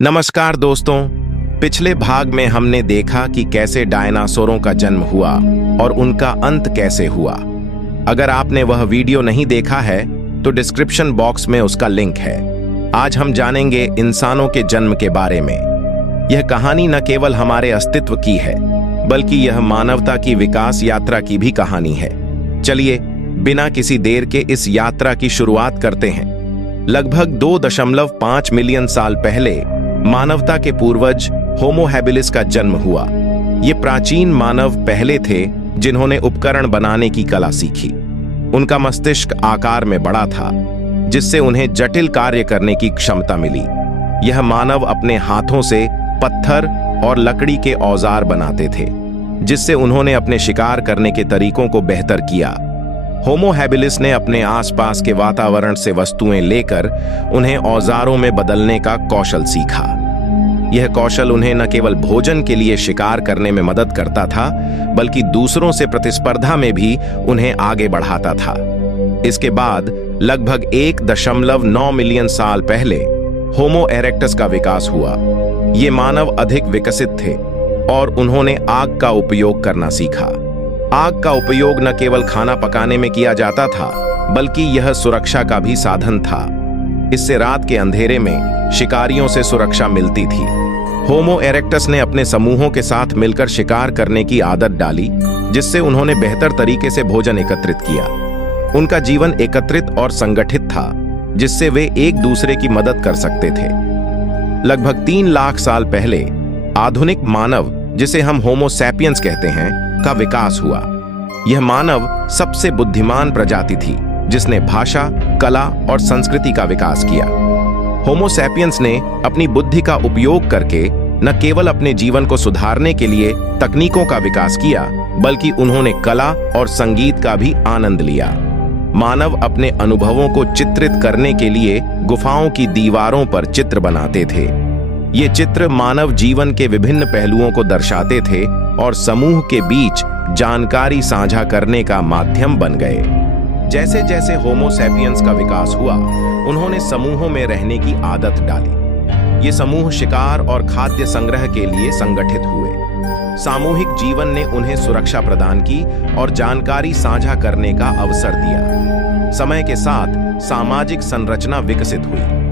नमस्कार दोस्तों। पिछले भाग में हमने देखा कि कैसे डायनासोरों का जन्म हुआ और उनका अंत कैसे हुआ। अगर आपने वह वीडियो नहीं देखा है तो डिस्क्रिप्शन बॉक्स में उसका लिंक है। आज हम जानेंगे इंसानों के जन्म के बारे में। यह कहानी न केवल हमारे अस्तित्व की है बल्कि यह मानवता की विकास यात्रा की भी कहानी है। चलिए बिना किसी देर के इस यात्रा की शुरुआत करते हैं। लगभग 2.5 मिलियन साल पहले मानवता के पूर्वज होमो हैबिलिस का जन्म हुआ। ये प्राचीन मानव पहले थे जिन्होंने उपकरण बनाने की कला सीखी। उनका मस्तिष्क आकार में बड़ा था जिससे उन्हें जटिल कार्य करने की क्षमता मिली। यह मानव अपने हाथों से पत्थर और लकड़ी के औजार बनाते थे जिससे उन्होंने अपने शिकार करने के तरीकों को बेहतर किया। होमो हैबिलिस ने अपने आसपास के वातावरण से वस्तुएं लेकर उन्हें औजारों में बदलने का कौशल सीखा। यह कौशल उन्हें न केवल भोजन के लिए शिकार करने में मदद करता था बल्कि दूसरों से प्रतिस्पर्धा में भी उन्हें आगे बढ़ाता था। इसके बाद लगभग 1.9 मिलियन साल पहले होमो इरेक्टस का विकास हुआ। ये मानव अधिक विकसित थे और उन्होंने आग का उपयोग करना सीखा। आग का उपयोग न केवल खाना पकाने में किया जाता था बल्कि यह सुरक्षा का भी साधन था। इससे रात के अंधेरे में शिकारियों से सुरक्षा मिलती थी। होमो इरेक्टस ने अपने समूहों के साथ मिलकर शिकार करने की आदत डाली जिससे उन्होंने बेहतर तरीके से भोजन एकत्रित किया। उनका जीवन एकत्रित और संगठित था जिससे वे एक दूसरे की मदद कर सकते थे। लगभग 3 लाख साल पहले आधुनिक मानव, जिसे हम होमो सैपियंस कहते हैं, का विकास हुआ। यह मानव सबसे बुद्धिमान प्रजाति थी जिसने भाषा, कला और संस्कृति का विकास किया। होमो सैपियंस ने अपनी बुद्धि का उपयोग करके न केवल अपने जीवन को सुधारने के लिए तकनीकों का विकास किया बल्कि उन्होंने कला और संगीत का भी आनंद लिया। मानव अपने अनुभवों को चित्रित करने के लिए गुफाओं की दीवारों पर चित्र बनाते थे। ये चित्र मानव जीवन के विभिन्न पहलुओं को दर्शाते थे और समूह के बीच जानकारी साझा करने का माध्यम बन गए। जैसे जैसे होमो सैपियंस का विकास हुआ, उन्होंने समूहों में रहने की आदत डाली। ये समूह शिकार और खाद्य संग्रह के लिए संगठित हुए। सामूहिक जीवन ने उन्हें सुरक्षा प्रदान की और जानकारी साझा करने का अवसर दिया। समय के साथ सामाजिक संरचना विकसित हुई।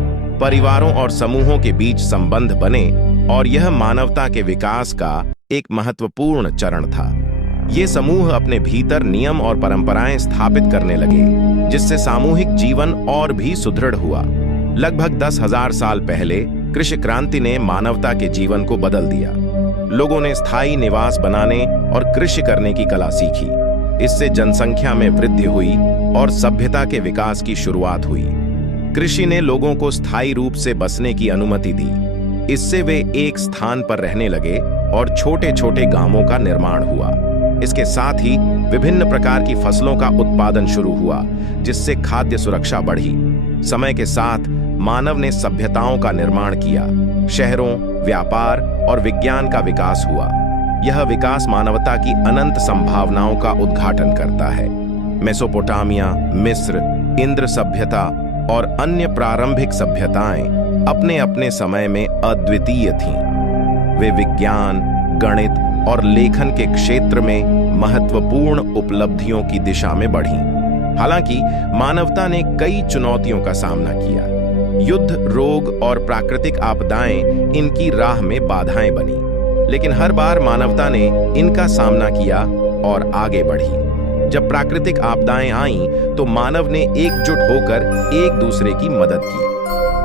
परिवारों और समूहों के बीच संबंध बने और यह मानवता के विकास का एक महत्वपूर्ण चरण था। ये समूह अपने भीतर नियम और परंपराएं स्थापित करने लगे जिससे सामूहिक जीवन और भी सुदृढ़ हुआ। लगभग 10,000 साल पहले कृषि क्रांति ने मानवता के जीवन को बदल दिया। लोगों ने स्थायी निवास बनाने और कृषि करने की कला सीखी। इससे जनसंख्या में वृद्धि हुई और सभ्यता के विकास की शुरुआत हुई। कृषि ने लोगों को स्थायी रूप से बसने की अनुमति दी। इससे वे एक स्थान पर रहने लगे और छोटे छोटे गांवों का निर्माण हुआ। इसके साथ ही विभिन्न प्रकार की फसलों का उत्पादन शुरू हुआ जिससे खाद्य सुरक्षा बढ़ी। समय के साथ मानव ने सभ्यताओं का निर्माण किया। शहरों, व्यापार और विज्ञान का विकास हुआ। यह विकास मानवता की अनंत संभावनाओं का उद्घाटन करता है। मेसोपोटामिया, मिस्र, इंद्र सभ्यता और अन्य प्रारंभिक सभ्यताएं अपने अपने समय में अद्वितीय थीं। वे विज्ञान, गणित और लेखन के क्षेत्र में महत्वपूर्ण उपलब्धियों की दिशा में बढ़ीं। हालांकि मानवता ने कई चुनौतियों का सामना किया। युद्ध, रोग और प्राकृतिक आपदाएं इनकी राह में बाधाएं बनी, लेकिन हर बार मानवता ने इनका सामना किया और आगे बढ़ी। जब प्राकृतिक आपदाएं आईं तो मानव ने एकजुट होकर एक दूसरे की मदद की।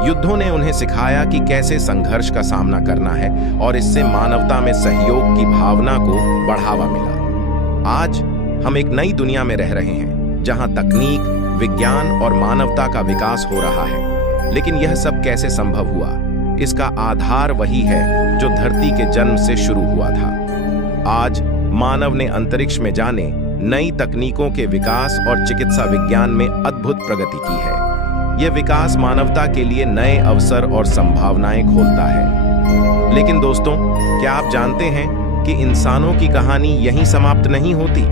युद्धों ने उन्हें सिखाया कि कैसे संघर्ष का सामना करना है और इससे मानवता में सहयोग की भावना को बढ़ावा मिला। आज हम एक नई दुनिया में रह रहे हैं जहां तकनीक, विज्ञान और मानवता का विकास हो रहा है। लेकिन यह सब कैसे संभव हुआ? इसका आधार वही है जो धरती के जन्म से शुरू हुआ था। आज मानव ने अंतरिक्ष में जाने, नई तकनीकों के विकास और चिकित्सा विज्ञान में अद्भुत प्रगति की है। यह विकास मानवता के लिए नए अवसर और संभावनाएं खोलता है। लेकिन दोस्तों, क्या आप जानते हैं कि इंसानों की कहानी यहीं समाप्त नहीं होती?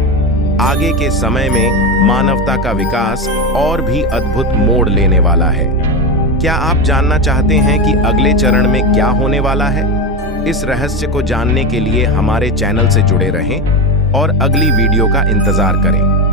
आगे के समय में मानवता का विकास और भी अद्भुत मोड़ लेने वाला है। क्या आप जानना चाहते हैं कि अगले चरण में क्या होने वाला है? इस रहस्य को जानने के लिए हमारे चैनल से जुड़े रहें और अगली वीडियो का इंतजार करें।